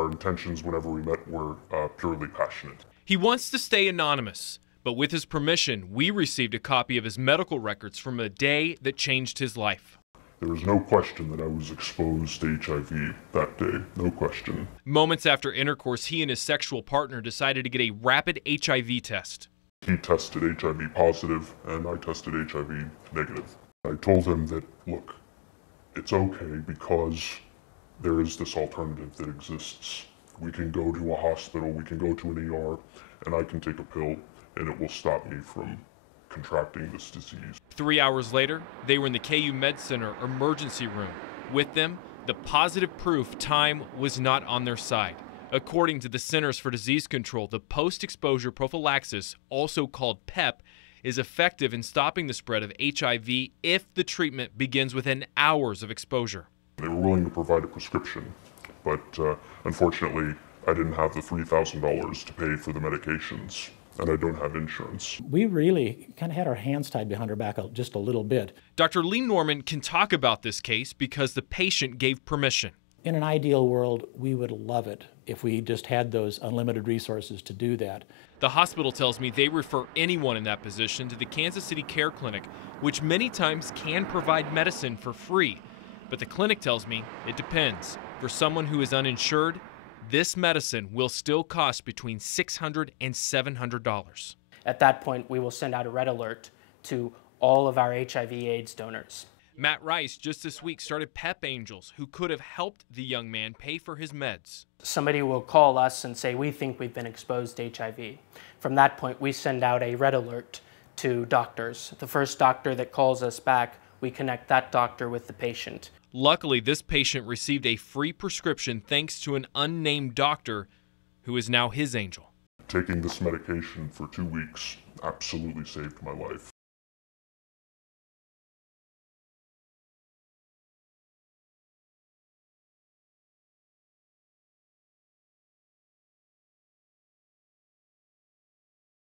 our intentions whenever we met were purely passionate. He wants to stay anonymous, but with his permission, we received a copy of his medical records from a day that changed his life. There is no question that I was exposed to HIV that day, no question. Moments after intercourse, he and his sexual partner decided to get a rapid HIV test. He tested HIV positive, and I tested HIV negative. I told him that, look, it's okay because there is this alternative that exists. We can go to a hospital, we can go to an ER, and I can take a pill, and it will stop me from contracting this disease. 3 hours later, they were in the KU Med Center emergency room. With them, the positive proof time was not on their side. According to the Centers for Disease Control, the post-exposure prophylaxis, also called PEP, is effective in stopping the spread of HIV if the treatment begins within hours of exposure. They were willing to provide a prescription, but unfortunately, I didn't have the $3,000 to pay for the medications, and I don't have insurance. We really kind of had our hands tied behind our back just a little bit. Dr. Lee Norman can talk about this case because the patient gave permission. In an ideal world, we would love it if we just had those unlimited resources to do that. The hospital tells me they refer anyone in that position to the Kansas City Care Clinic, which many times can provide medicine for free. But the clinic tells me it depends. For someone who is uninsured, this medicine will still cost between $600 and $700. At that point, we will send out a red alert to all of our HIV/AIDS donors. Matt Rice just this week started PEP Angels, who could have helped the young man pay for his meds. Somebody will call us and say, we think we've been exposed to HIV. From that point, we send out a red alert to doctors. The first doctor that calls us back, we connect that doctor with the patient. Luckily, this patient received a free prescription thanks to an unnamed doctor who is now his angel. Taking this medication for 2 weeks absolutely saved my life.